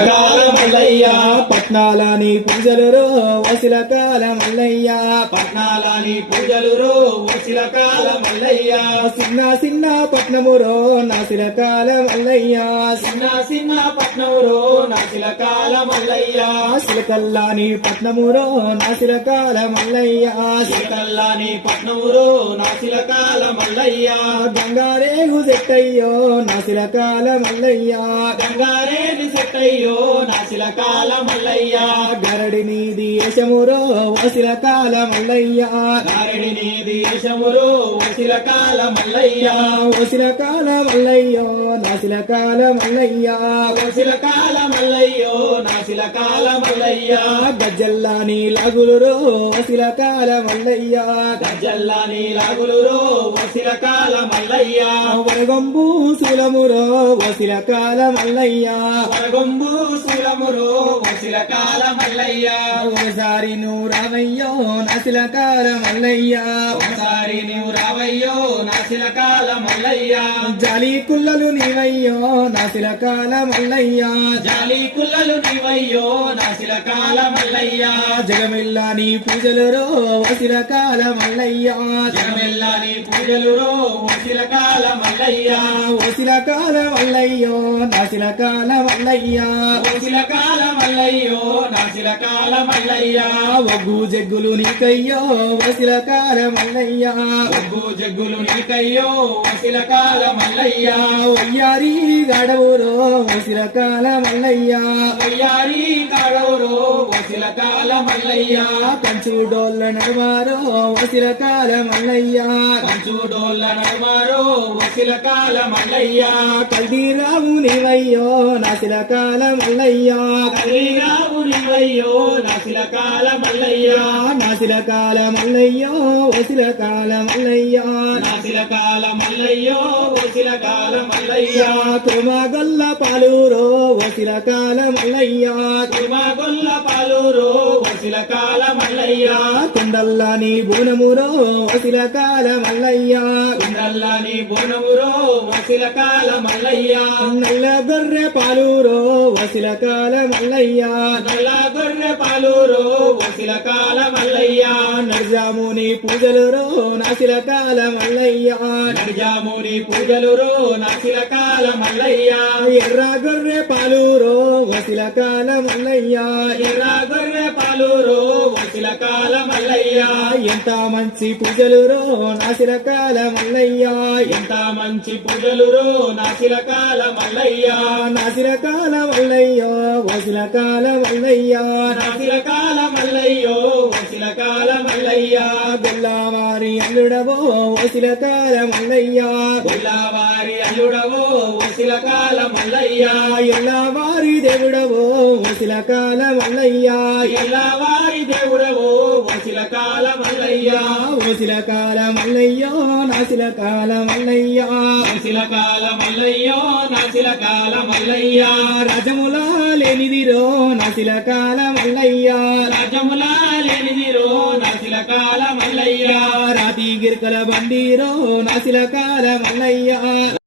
కాల మల్లయ్య పట్నాలని పూజలు రో వసిల కాల మల్లయ్య పట్నాలని పూజలు రో వసిల కాల మల్లయ్య సిన్న సిన్న పట్నము రో నాసిల కాల మల్లయ్య సిన్న సిన్న పట్నము రో నాసిల కాల మల్లయ్య సిలకల్లాని పట్నము రో నాసిల కాల మల్లయ్య సిలకల్లాని పట్నము రో నాసిల కాల మల్లయ్య గంగారేగు సెట్టయ్యో నాసిల కాల మల్లయ్య గంగారేగు సెట్టయ్యో నాసిల కాల మల్లయ్య గరడి నీది యశమురో వసిల కాల మల్లయ్య గరడి నీది యశమురో వసిల కాల మల్లయ్య వసిల కాల మల్లయ్యో నాసిల కాల మల్లయ్య వసిల కాల మల్లయ్యో నాసిల కాల మల్లయ్య గజ్జల్లాని లాగులురో వసిల కాల మల్లయ్య గజ్జల్లాని లాగులురో వసిల కాల మల్లయ్య వరగొంబు శూలమురో వసిల కాల మల్లయ్య వరగొంబు శూలమురో వసిల కాల మల్లయ్య ఒకసారి నువ్వు రావయ్యో నాసిల కాల మల్లయ్య ఒకసారి నువ్వు రావయ్యో నాసిల కాల మల్లయ్య జాలి కుల్లలు నీవయ్యో నాసిల కాల మల్లయ్య జాలి కుల్లలు నీవయ్యో నాసిల కాల మల్లయ్య జగమెల్లా నీ పూజలు రో వసిల కాల మల్లయ్య జగమెల్లా నీ పూజలు రో వసిల కాల మల్లయ్య వసిల కాల మల్లయ్యో నాసిల కాల మల్లయ్య వసిల కాల మల్లయ్యో నాసిల కాల మల్లయ్య ఒగ్గు జగ్గులు నీకయ్యో వసిల కాల మల్లయ్య ఒగ్గు జగ్గులు నీకయ్యో వసిల కాల మల్లయ్య వయ్యారి గడవురో వసిల కాల మల్లయ్య వయ్యారి గడవురో వసిల కాల మల్లయ్య కంచు డోళ్ళ నడుమారో వసిల కాల మల్లయ్య కంచు డోళ్ళ నడుమారో వసిల కాల మల్లయ్య కల్దీరావు నీవయ్యో నాసిల కాల మల్లయ్య కల్దీరావు నీవయ్యో నాసిల కాల మల్లయ్య నాసిల కాల మల్లయ్యో వసిల కాల మల్లయ్య నాసిల కాల మల్లయ్యో వసిల కాల మల్లయ్య తుమగొల్ల పాలూరో వసిల కాల మల్లయ్య తుమగొల్ల పాలూరో వసిల కాల మల్లయ్య కొండల్లాని బోనమురో వసిల కాల మల్లయ్య కొండల్లాని బోనమురో వసిల కాల మల్లయ్య నల్ల గొర్రె పాలూరో వసిల కాల మల్లయ్య నల్ల గొర్రె పాలూరో వసిల కాల మల్లయ్య నర్జాముని పూజలు రో నాసిల కాల మల్లయ్య నర్జాముని పూజలు రో నాసిల కాల మల్లయ్య ఎర్ర గొర్రె పాలూరో వసిల కాల మల్లయ్య ఎర్ర గొర్రె పాలూరో వసిల కాల మల్లయ్య ఎంత మంచి పూజలు రో నాసిల కాల మల్లయ్య ఎంత మంచి పూజలు రో నాసిల కాల మల్లయ్య నాసిల కాల మల్లయ్యో వసిల కాల మల్లయ్య నాసిల కాల మల్లయ్యో వసిల కాల మల్లయ్య గొల్లవారి అల్లుడవో వసిల కాల మల్లయ్య గొల్లవారి అల్లుడవో వసిల కాల మల్లయ్య ఎల్లవారి దేవుడవో వసిల కాల మల్లయ్య ఎల్లవారి దేవుడవో వసిల కాల మల్లయ్య వసిల కాల మల్లయ్యో నాసిల కాల మల్లయ్య వసిల కాల మల్లయ్యో నాసిల కాల మల్లయ్య రాజముల లేనిదిరో నాసిల కాల మల్లయ్య రాజముల లేనిదిరో నాసిల కాల మల్లయ్య రాతి గిరికల బండిరో నాసిల కాల మల్లయ్య